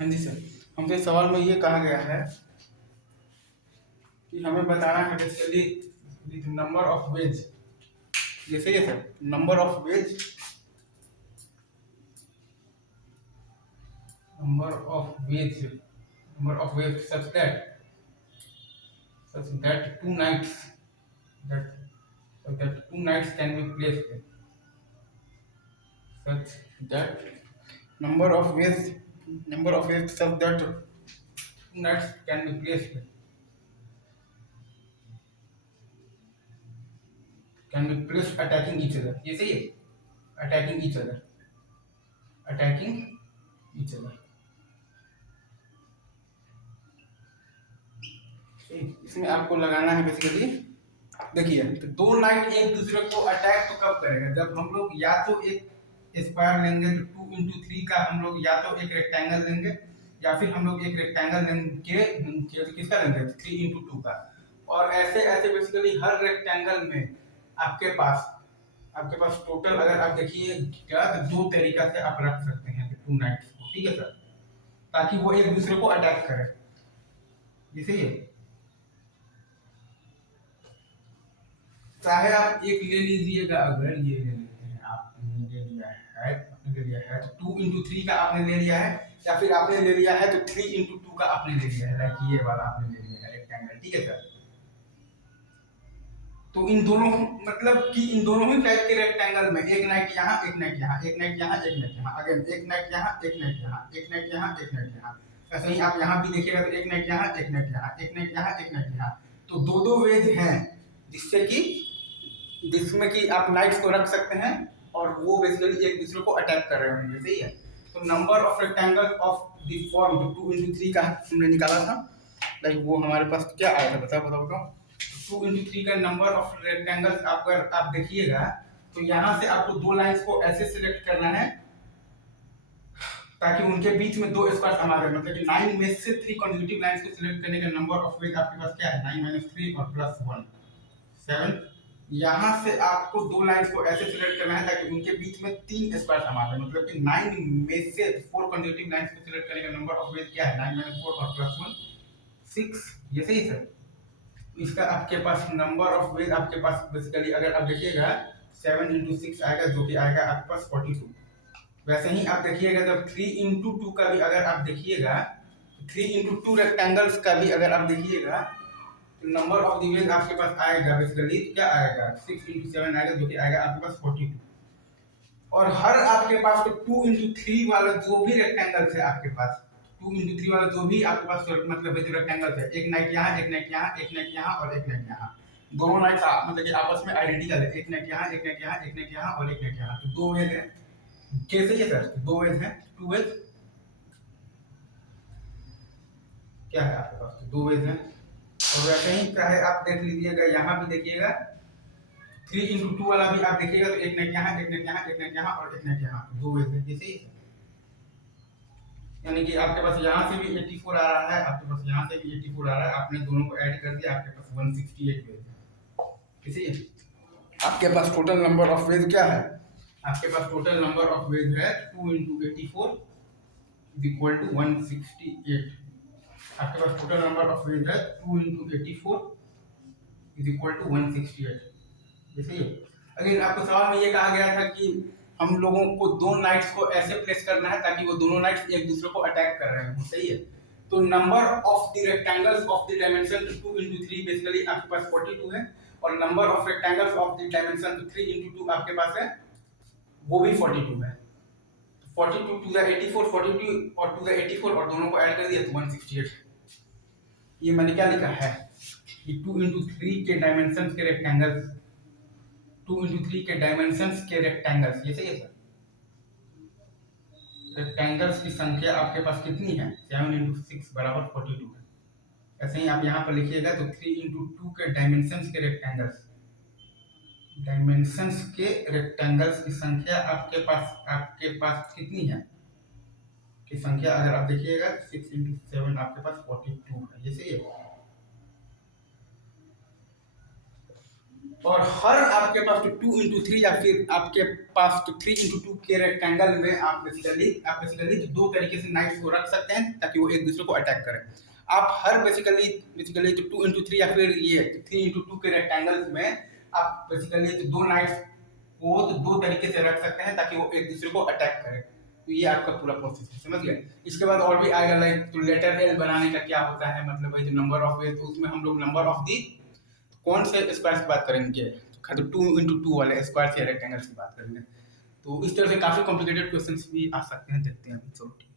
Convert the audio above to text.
हाँ जी सर, हमसे सवाल में ये कहा गया है कि हमें बताना है बेसिकली नंबर ऑफ वेज। ये सही है sir, number of ways such that two nights can be placed, such that number of ways such that two nights can be placed attacking each other। ये सही है, attacking each other। इसमें आपको लगाना है बेसिकली, देखिए तो दो नाइट एक दूसरे को अटैक तो कब करेगा, जब हम लोग या तो एक स्क्वायर लेंगे तो 2 into 3 का हम लोग या तो एक रेक्टेंगल लेंगे, या फिर हम लोग एक रेक्टेंगल लेंगे तो किसका लेंगे 3 into 2 का। और ऐसे ऐसे बेसिकली हर रेक्टेंगल में आपके पास टोटल अगर आप देखिए क्या, तो दो तरीका से आप रख सकते हैं टू नाइट्स को, ठीक है सर, ताकि वो एक दूसरे को अटैक करे। ये सही है, चाहे आप एक ले लीजिएगा, अगर ये ले लेते हैं, आपने ले लिया है तो 2 into 3 का आपने ले लिया है, या फिर आपने ले लिया है तो 3 into 2 का आपने ले लिया है, लाइक ये वाला आपने ले लिया है रेक्टेंगल, ठीक है सर। तो इन दोनों मतलब कि इन दोनों ही टाइप के रेक्टेंगल में एक नाइट यहाँ, एक नाइट यहाँ, एक नाइट यहाँ, एक नाइट यहाँ, अगेन एक नाइट यहाँ, एक नाइट यहाँ, एक नाइट यहाँ, एक नाइट यहाँ, ऐसे ही आप यहाँ भी देखिएगा तो एक नाइट यहाँ, एक नाइट यहाँ, एक नाइट यहाँ, एक नाइट यहाँ। तो दो दो वेज हैं जिसमें कि आप नाइट्स को रख सकते हैं और वो बेसिकली एक दूसरे को अटैक कर रहे होंगे, सही है। तो number of rectangle of the form 2 into 3 का हमने निकाला था, लाइक वो हमारे पास क्या आया था, बताओ। 2 into 3 का नंबर ऑफ रेक्टेंगल्स अगर आप देखिएगा तो यहाँ से आपको दो लाइंस को ऐसे सिलेक्ट करना है ताकि उनके बीच में दो स्क्वायर समा रहे, मतलब कि 9 में से 3 कॉन्जिक्यूटिव लाइंस को सिलेक्ट करने का नंबर ऑफ वेज आपके पास क्या है, 9 - 3 और +1 7। यहाँ से आपको दो लाइंस को ऐसे सिलेक्ट करना है ताकि उनके बीच में 3 स्क्वायर समा रहे, मतलब कि 9 में से 4 कॉन्जिक्यूटिव लाइंस को सिलेक्ट करने का नंबर ऑफ वेज क्या है, 9 - 4 और +1 6। ये सही है सर। इसका आपके पास नंबर ऑफ वेज आपके पास बेसिकली अगर आप देखिएगा 7 into 6 आएगा, जो कि आएगा आपके पास 42। वैसे ही आप देखिएगा जब 3 into 2 का भी अगर आप देखिएगा, 3 into 2 रेक्टेंगल्स का भी अगर आप देखिएगा तो नंबर ऑफ द वेज आपके पास आएगा बेसिकली क्या आएगा, 6 into 7 आएगा, जो कि आएगा आपके पास 42। और हर आपके पास 2 into 3 वाला जो भी रेक्टेंगल्स है आपके पास, 2 into 3 वाला जो भी आपके पास मतलब जो रेक्टेंगल्स है, एक नाइट यहाँ, एक नाइट यहाँ, एक नाइट यहाँ और एक नाइट यहाँ, दोनों नाइट्स मतलब कि आपस में आइडेंटिकल है, एक नाइट यहाँ, एक नाइट यहाँ, एक नाइट यहाँ और एक नाइट यहाँ। तो दो वेज है, कैसे ये सर, दो वेज है, टू वेज क्या है आपके पास, तो दो वेज है। और वैसे ही चाहे आप देख लीजिएगा, यहाँ भी देखिएगा 3 into 2 वाला भी आप देखिएगा तो एक नाइट यहाँ, एक नाइट यहाँ, एक नाइट यहाँ और एक नाइट यहाँ, दो वेज है, जैसे ही यानी कि आपके पास यहाँ से भी 84 आ रहा है, आपके पास यहाँ से भी 84 आ रहा है, आपने दोनों को ऐड कर दिया, आपके पास 168 वेज है, किसी आपके पास टोटल नंबर ऑफ वेज क्या है, आपके पास टोटल नंबर ऑफ वेज है 2 into 84 = 168। आपके पास टोटल नंबर ऑफ वेज है 2 into 84 = 168, जैसे ये। अगेन आपको सवाल में ये कहा गया था कि हम लोगों को दो नाइट्स को ऐसे प्लेस करना है ताकि वो दोनों नाइट्स एक दूसरे को अटैक कर रहे हो, सही है। तो number of the rectangles of the dimension 2 into 3 basically आपके पास 42 है, और number of rectangles of the dimension 3 into 2 आपके पास है, वो भी 42 है। 42 टू द 84, 42 और टू द 84 और दोनों को ऐड कर दिया तो 168। ये मैंने क्या लिखा है कि 2 into 3 के डायमेंशंस के रेक्टेंगल्स, 2 into 3 के डायमेंशंस के रेक्टेंगल्स, ये सही है सर। रेक्टेंगल्स की संख्या आपके पास कितनी है, 7 into 6 = 42 है। ऐसे ही आप यहाँ पर लिखिएगा तो 3 into 2 के डायमेंशंस के रेक्टेंगल्स की संख्या आपके पास कितनी है की संख्या अगर आप देखिएगा 6 into 7 आपके पास 42 है, ये सही है। और हर आपके पास तो 2 into 3 या फिर आपके पास तो 3 into 2 के रेक्टेंगल में आप बेसिकली तो दो तरीके से नाइट्स को रख सकते हैं ताकि वो एक दूसरे को अटैक करें। आप हर बेसिकली तो 2 into 3 या फिर ये 3 into 2 के रेक्टेंगल्स में आप बेसिकली तो दो नाइट्स को तो दो तरीके से रख सकते हैं ताकि वो एक दूसरे को अटैक करें। तो ये आपका पूरा प्रोसेस है, समझ गए। इसके बाद और भी आएगा लाइक तो लेटर एल बनाने का क्या होता है, मतलब भाई जो नंबर ऑफ वेज, तो उसमें हम लोग नंबर ऑफ दी कौन से स्क्वायर की बात करेंगे, तो 2 into 2 वाले स्क्वायर या रेक्टेंगल की बात करेंगे। तो इस तरह से काफी कॉम्प्लिकेटेड क्वेश्चंस भी आ सकते हैं, देखते हैं अभी। चलो ठीक है।